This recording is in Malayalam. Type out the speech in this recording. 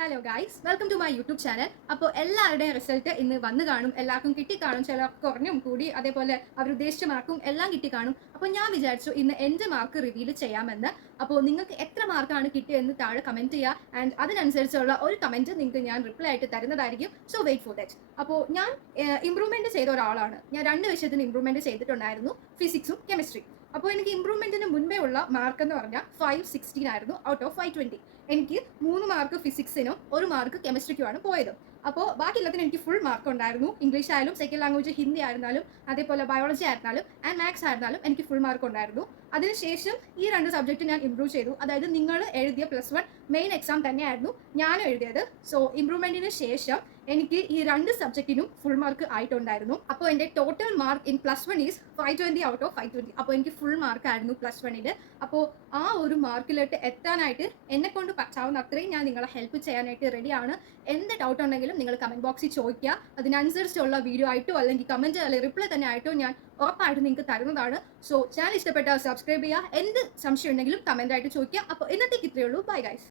Hello guys, welcome to my YouTube channel. അപ്പോൾ എല്ലാവരുടെയും റിസൾട്ട് ഇന്ന് വന്നു കാണും, എല്ലാവർക്കും കിട്ടിക്കാണും, ചില കുറഞ്ഞും കൂടി, അതേപോലെ അവർ ഉദ്ദേശിച്ച മാർക്കും എല്ലാം കിട്ടിക്കാണും. അപ്പോൾ ഞാൻ വിചാരിച്ചു ഇന്ന് എൻ്റെ മാർക്ക് റിവീൽ ചെയ്യാമെന്ന്. അപ്പോൾ നിങ്ങൾക്ക് എത്ര മാർക്കാണ് കിട്ടിയതെന്ന് താഴെ കമൻറ്റ് ചെയ്യുക, ആൻഡ് അതിനനുസരിച്ചുള്ള ഒരു കമൻറ്റ് നിങ്ങൾക്ക് ഞാൻ റിപ്ലൈ ആയിട്ട് തരുന്നതായിരിക്കും. So wait for that. അപ്പോൾ ഞാൻ ഇമ്പ്രൂവ്മെൻറ്റ് ചെയ്ത ഒരാളാണ്. ഞാൻ 2 വിഷയത്തിന് ഇമ്പ്രൂവ്മെൻറ്റ് ചെയ്തിട്ടുണ്ടായിരുന്നു, ഫിസിക്സും കെമിസ്ട്രി. അപ്പോൾ എനിക്ക് ഇമ്പ്രൂവ്മെൻറ്റിന് മുൻപേ ഉള്ള മാർക്ക് എന്ന് പറഞ്ഞാൽ 516 ആയിരുന്നു ഔട്ട് ഓഫ് 520. എനിക്ക് 3 മാർക്ക് ഫിസിക്സിനും 1 മാർക്ക് കെമിസ്ട്രിക്കുമാണ് പോയത്. അപ്പോൾ ബാക്കി എല്ലാത്തിനും എനിക്ക് ഫുൾ മാർക്ക് ഉണ്ടായിരുന്നു. ഇംഗ്ലീഷ് ആയാലും, സെക്കൻഡ് ലാംഗ്വേജ് ഹിന്ദി ആയിരുന്നാലും, അതേപോലെ ബയോളജി ആയിരുന്നാലും ആൻഡ് മാത്സ് ആയിരുന്നാലും എനിക്ക് ഫുൾ മാർക്ക് ഉണ്ടായിരുന്നു. അതിനുശേഷം ഈ 2 സബ്ജക്റ്റ് ഞാൻ ഇമ്പ്രൂവ് ചെയ്തു. അതായത് നിങ്ങൾ എഴുതിയ +1 മെയിൻ എക്സാം തന്നെയായിരുന്നു ഞാനും എഴുതിയത്. സോ ഇമ്പ്രൂവ്മെൻറ്റിന് ശേഷം എനിക്ക് ഈ 2 സബ്ജക്റ്റിനും ഫുൾ മാർക്ക് ആയിട്ടുണ്ടായിരുന്നു. അപ്പോൾ എൻ്റെ total mark in +1 is 520 out of 520. അപ്പോൾ എനിക്ക് ഫുൾ മാർക്ക് ആയിരുന്നു +1. അപ്പോൾ ആ ഒരു മാർക്കിലോട്ട് എത്താനായിട്ട് എന്നെക്കൊണ്ട് പറ്റാവുന്ന അത്രയും ഞാൻ നിങ്ങളെ ഹെൽപ്പ് ചെയ്യാനായിട്ട് റെഡിയാണ്. എന്ത് ഡൗട്ട് ഉണ്ടെങ്കിലും നിങ്ങൾ കമൻറ്റ് ബോക്സിൽ ചോദിക്കുക. അതിനനുസരിച്ചുള്ള വീഡിയോ ആയിട്ടോ അല്ലെങ്കിൽ കമൻറ്റ് അല്ലെങ്കിൽ റിപ്ലൈ തന്നെ ആയിട്ടോ ഞാൻ ഉറപ്പായിട്ട് നിങ്ങൾക്ക് തരുന്നതാണ്. സോ ചാനൽ ഇഷ്ടപ്പെട്ടാൽ സബ്സ്ക്രൈബ് ചെയ്യുക. എന്ത് സംശയം ഉണ്ടെങ്കിലും കമൻ്റ് ആയിട്ട് ചോദിക്കുക. അപ്പോൾ ഇന്നത്തേക്ക് ഇത്രയേ ഉള്ളൂ. Bye guys.